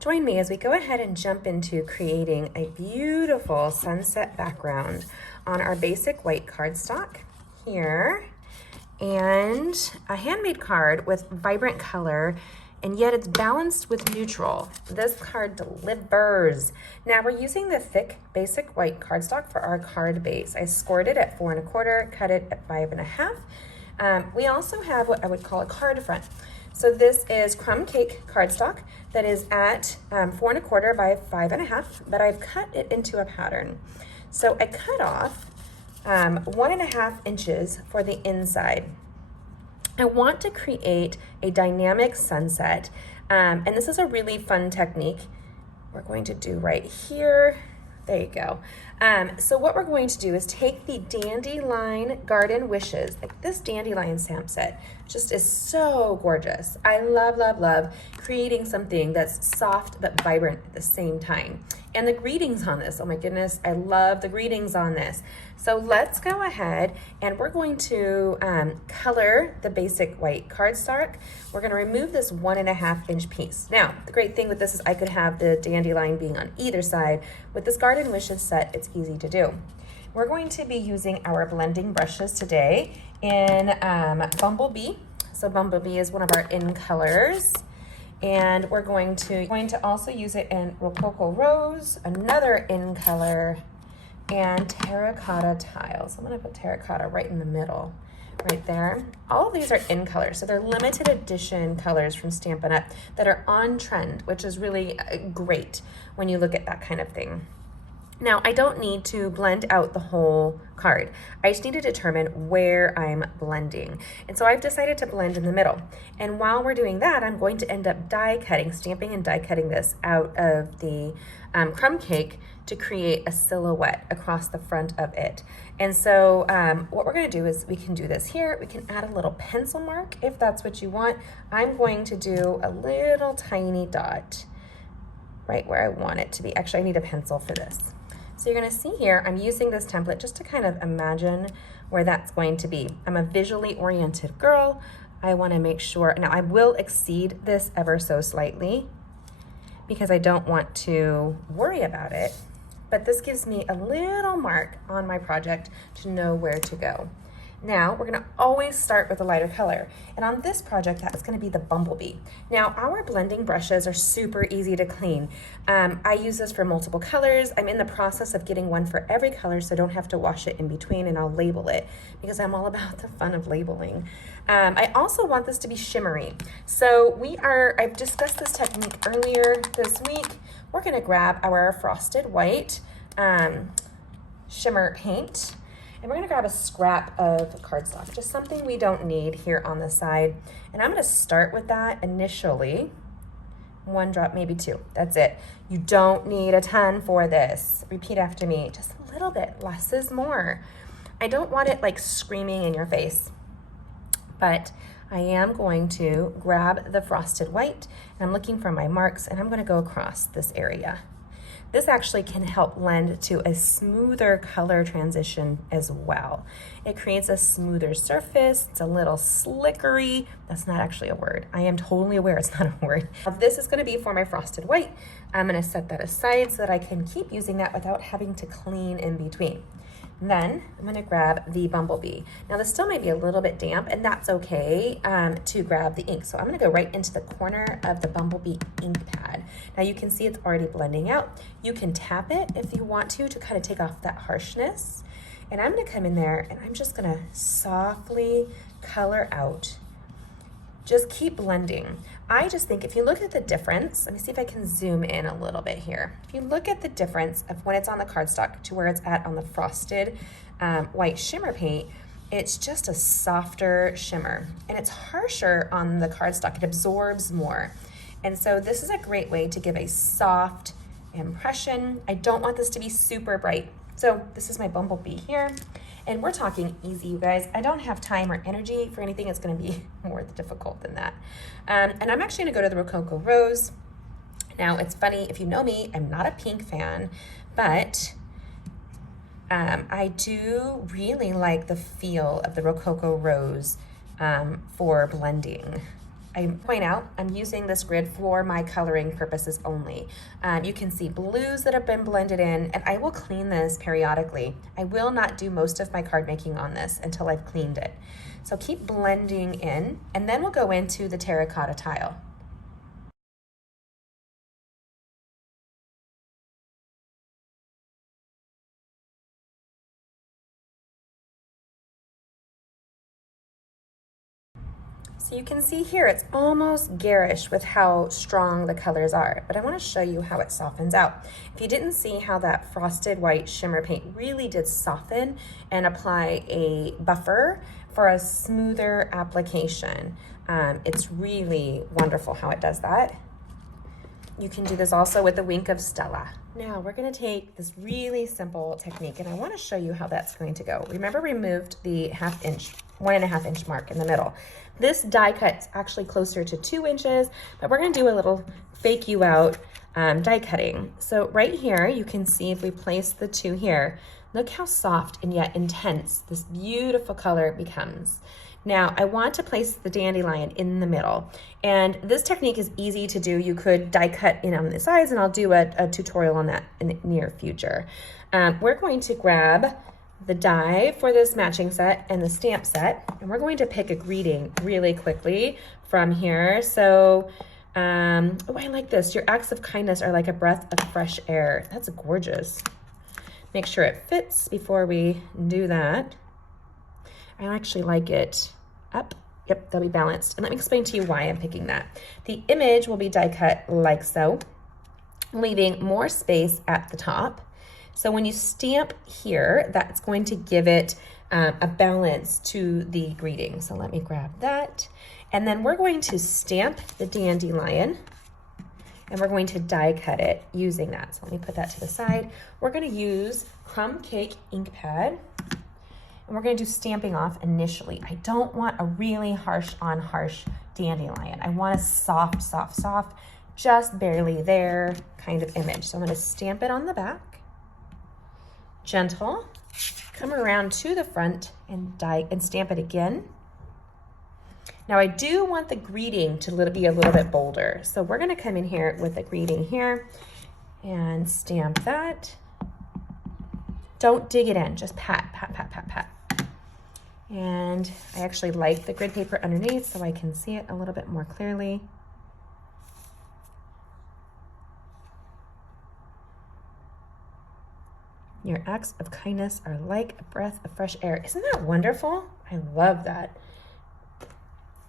Join me as we go ahead and jump into creating a beautiful sunset background on our basic white cardstock here, and a handmade card with vibrant color, and yet it's balanced with neutral. This card delivers. Now we're using the thick basic white cardstock for our card base. I scored it at 4 1/4, cut it at 5 1/2. We also have what I would call a card front. So this is crumb cake cardstock that is at 4 1/4 by 5 1/2, but I've cut it into a pattern. So I cut off 1 1/2 inches for the inside. I want to create a dynamic sunset, and this is a really fun technique we're going to do right here. There you go. So what we're going to do is take the Dandelion Garden Wishes, like this dandelion stamp set, just is so gorgeous. I love, love, love creating something that's soft but vibrant at the same time. And the greetings on this, oh my goodness, I love the greetings on this. So let's go ahead and we're going to color the basic white cardstock. We're going to remove this 1 1/2 inch piece. Now, the great thing with this is I could have the dandelion being on either side. With this Garden Wishes set, it's easy to do. We're going to be using our blending brushes today in Bumblebee. So Bumblebee is one of our in colors. And we're going to also use it in Rococo Rose, another in color, and Terracotta Tile. So I'm gonna put Terracotta right in the middle, right there. All of these are in color, so they're limited edition colors from Stampin' Up that are on trend, which is really great when you look at that kind of thing. Now, I don't need to blend out the whole card. I just need to determine where I'm blending. And so I've decided to blend in the middle. And while we're doing that, I'm going to end up die cutting, stamping and die cutting this out of the crumb cake to create a silhouette across the front of it. And so what we're gonna do is we can do this here. We can add a little pencil mark if that's what you want. I'm going to do a little tiny dot right where I want it to be. Actually, I need a pencil for this. So you're gonna see here, I'm using this template just to kind of imagine where that's going to be. I'm a visually oriented girl. I wanna make sure, now I will exceed this ever so slightly because I don't want to worry about it, but this gives me a little mark on my project to know where to go. Now, we're gonna always start with a lighter color. And on this project, that is gonna be the Bumblebee. Now, our blending brushes are super easy to clean. I use this for multiple colors. I'm in the process of getting one for every color so I don't have to wash it in between, and I'll label it because I'm all about the fun of labeling. I also want this to be shimmery. So I've discussed this technique earlier this week. We're gonna grab our frosted white shimmer paint, and we're gonna grab a scrap of cardstock, just something we don't need here on the side. And I'm gonna start with that initially. 1 drop, maybe 2, that's it. You don't need a ton for this. Repeat after me, just a little bit, less is more. I don't want it like screaming in your face, but I am going to grab the frosted white, and I'm looking for my marks, and I'm gonna go across this area. This actually can help lend to a smoother color transition as well. It creates a smoother surface. It's a little slickery. That's not actually a word. I am totally aware it's not a word. Now, this is gonna be for my frosted white. I'm gonna set that aside so that I can keep using that without having to clean in between. Then I'm gonna grab the Bumblebee. Now this still might be a little bit damp, and that's okay to grab the ink. So I'm gonna go right into the corner of the Bumblebee ink pad. Now you can see it's already blending out. You can tap it if you want to kind of take off that harshness. And I'm gonna come in there and I'm just gonna softly color out. Just keep blending. I just think if you look at the difference, let me see if I can zoom in a little bit here. If you look at the difference of when it's on the cardstock to where it's at on the frosted white shimmer paint, it's just a softer shimmer, and it's harsher on the cardstock. It absorbs more. And so this is a great way to give a soft impression. I don't want this to be super bright. So this is my Bumblebee here. And we're talking easy, you guys. I don't have time or energy for anything that's gonna be more difficult than that. And I'm actually gonna go to the Rococo Rose. Now, it's funny, if you know me, I'm not a pink fan, but I do really like the feel of the Rococo Rose for blending. I point out, I'm using this grid for my coloring purposes only. You can see blues that have been blended in, and I will clean this periodically. I will not do most of my card making on this until I've cleaned it. So keep blending in, and then we'll go into the terracotta tile. So you can see here, it's almost garish with how strong the colors are, but I want to show you how it softens out. If you didn't see how that frosted white shimmer paint really did soften and apply a buffer for a smoother application, it's really wonderful how it does that. You can do this also with the Wink of Stella. Now we're going to take this really simple technique, and I want to show you how that's going to go. Remember, we moved the 1.5 inch mark in the middle. This die cut's actually closer to 2 inches, but we're going to do a little fake you out die cutting. So right here, you can see if we place the 2 here, look how soft and yet intense this beautiful color becomes. Now I want to place the dandelion in the middle, and this technique is easy to do. You could die cut in on the sides, and I'll do a tutorial on that in the near future. We're going to grab the die for this matching set and the stamp set, and we're going to pick a greeting really quickly from here. So, oh, I like this. Your acts of kindness are like a breath of fresh air. That's gorgeous. Make sure it fits before we do that. I actually like it up. Yep, they'll be balanced. And let me explain to you why I'm picking that. The image will be die cut like so, leaving more space at the top. So when you stamp here, that's going to give it a balance to the greeting. So let me grab that. And then we're going to stamp the dandelion, and we're going to die cut it using that. So let me put that to the side. We're going to use Crumb Cake ink pad, and we're going to do stamping off initially. I don't want a really harsh on harsh dandelion. I want a soft, soft, soft, just barely there kind of image. So I'm going to stamp it on the back. Gentle, come around to the front and stamp it again. Now I do want the greeting to be a little bit bolder. So we're gonna come in here with the greeting here and stamp that. Don't dig it in, just pat, pat, pat, pat, pat. And I actually like the grid paper underneath so I can see it a little bit more clearly. Your acts of kindness are like a breath of fresh air. Isn't that wonderful? I love that.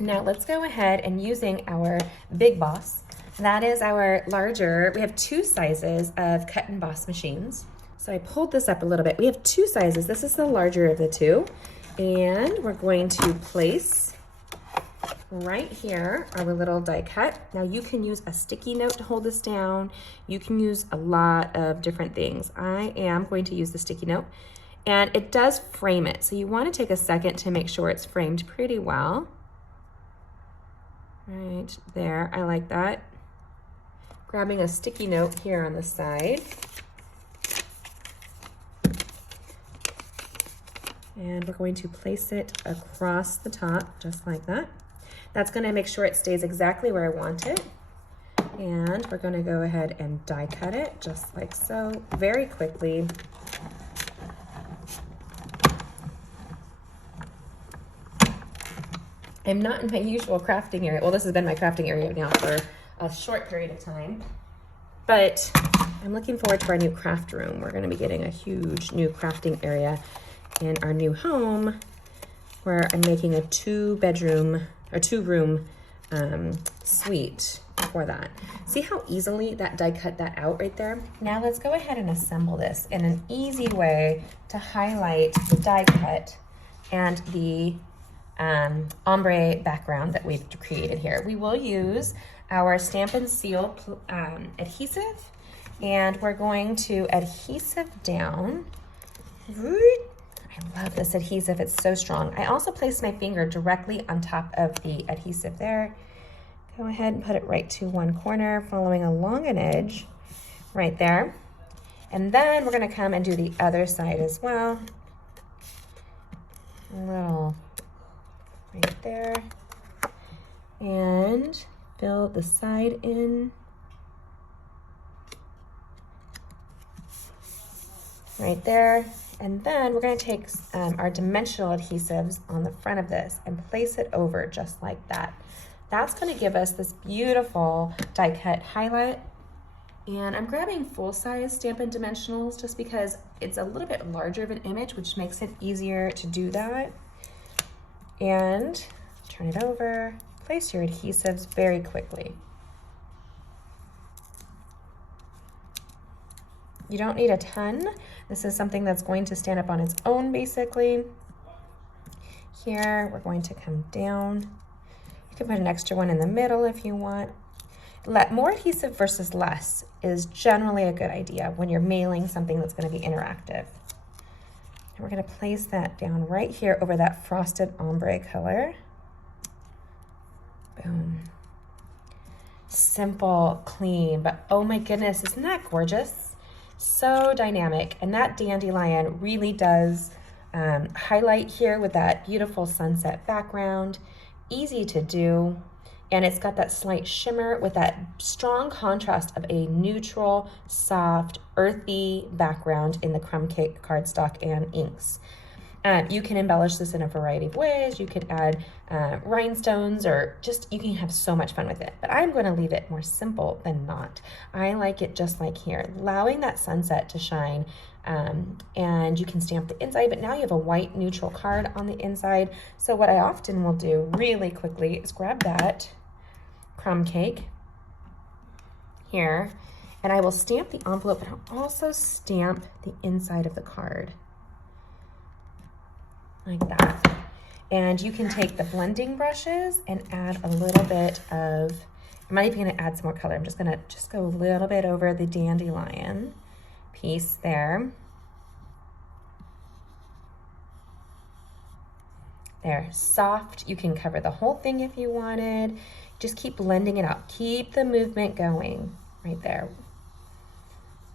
Now let's go ahead and using our Big Boss. That is our larger, we have 2 sizes of cut and boss machines. So I pulled this up a little bit. We have 2 sizes. This is the larger of the 2. And we're going to place right here our little die cut. Now you can use a sticky note to hold this down. You can use a lot of different things. I am going to use the sticky note, and it does frame it. So you want to take a second to make sure it's framed pretty well. Right there, I like that. Grabbing a sticky note here on the side. And we're going to place it across the top, just like that. That's going to make sure it stays exactly where I want it. And we're going to go ahead and die cut it, just like so, very quickly. I'm not in my usual crafting area. Well, this has been my crafting area now for a short period of time. But I'm looking forward to our new craft room. We're going to be getting a huge new crafting area in our new home, where I'm making a 2-bedroom or 2-room suite for that. See how easily that die cut that out right there? Now let's go ahead and assemble this in an easy way to highlight the die cut and the ombre background that we've created here. We will use our Stamp and Seal adhesive, and we're going to adhesive down. I love this adhesive, it's so strong. I also placed my finger directly on top of the adhesive there. Go ahead and put it right to one corner, following along an edge right there. And then we're gonna come and do the other side as well. A little right there. and fill the side in. Right there. And then we're going to take our dimensional adhesives on the front of this and place it over just like that. That's going to give us this beautiful die cut highlight. And I'm grabbing full-size Stampin' Dimensionals just because it's a little bit larger of an image, which makes it easier to do that. And turn it over, place your adhesives very quickly. You don't need a ton. This is something that's going to stand up on its own, basically. Here, we're going to come down. You can put an extra one in the middle if you want. More adhesive versus less is generally a good idea when you're mailing something that's going to be interactive. And we're going to place that down right here over that frosted ombre color. Boom. Simple, clean, but oh my goodness, isn't that gorgeous? So dynamic. And that dandelion really does highlight here with that beautiful sunset background. Easy to do. And it's got that slight shimmer with that strong contrast of a neutral, soft, earthy background in the crumb cake cardstock and inks. You can embellish this in a variety of ways. You could add rhinestones, or just, you can have so much fun with it. But I'm going to leave it more simple than not. I like it just like here, allowing that sunset to shine. And you can stamp the inside, but now you have a white neutral card on the inside. So what I often will do really quickly is grab that crumb cake here, and I will stamp the envelope, but I'll also stamp the inside of the card like that. And you can take the blending brushes and add a little bit of, I'm not even going to add some more color. I'm just going to go a little bit over the dandelion piece there. There, soft. You can cover the whole thing if you wanted. Just keep blending it out. Keep the movement going right there.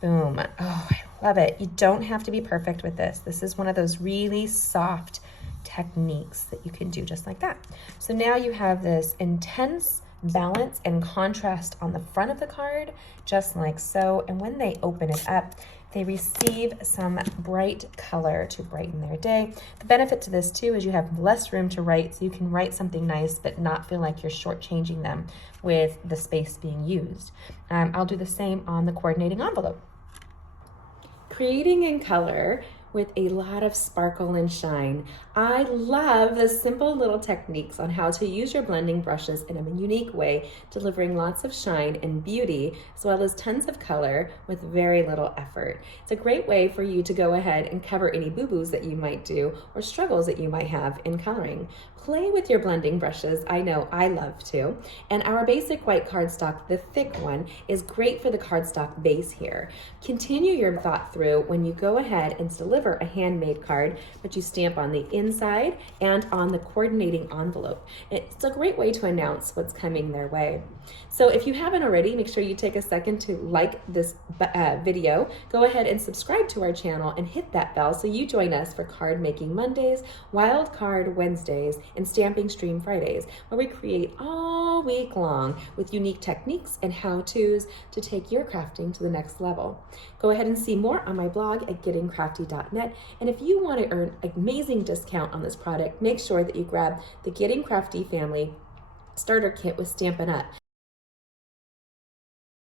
Boom. Oh, I love it. You don't have to be perfect with this. This is one of those really soft techniques that you can do just like that. So now you have this intense balance and contrast on the front of the card, just like so. And when they open it up, they receive some bright color to brighten their day. The benefit to this too is you have less room to write, so you can write something nice but not feel like you're shortchanging them with the space being used. I'll do the same on the coordinating envelope. Creating in color with a lot of sparkle and shine. I love the simple little techniques on how to use your blending brushes in a unique way, delivering lots of shine and beauty, as well as tons of color with very little effort. It's a great way for you to go ahead and cover any boo-boos that you might do or struggles that you might have in coloring. Play with your blending brushes. I know I love to. And our basic white cardstock, the thick one, is great for the cardstock base here. Continue your thought through when you go ahead and deliver a handmade card, but you stamp on the inside and on the coordinating envelope. It's a great way to announce what's coming their way. So if you haven't already, make sure you take a second to like this video. Go ahead and subscribe to our channel and hit that bell so you join us for Card Making Mondays, Wild Card Wednesdays, and Stamping Stream Fridays, where we create all week long with unique techniques and how-tos to take your crafting to the next level. Go ahead and see more on my blog at gettingcrafty.net. And if you want to earn an amazing discount on this product, make sure that you grab the Getting Crafty family starter kit with Stampin' UP.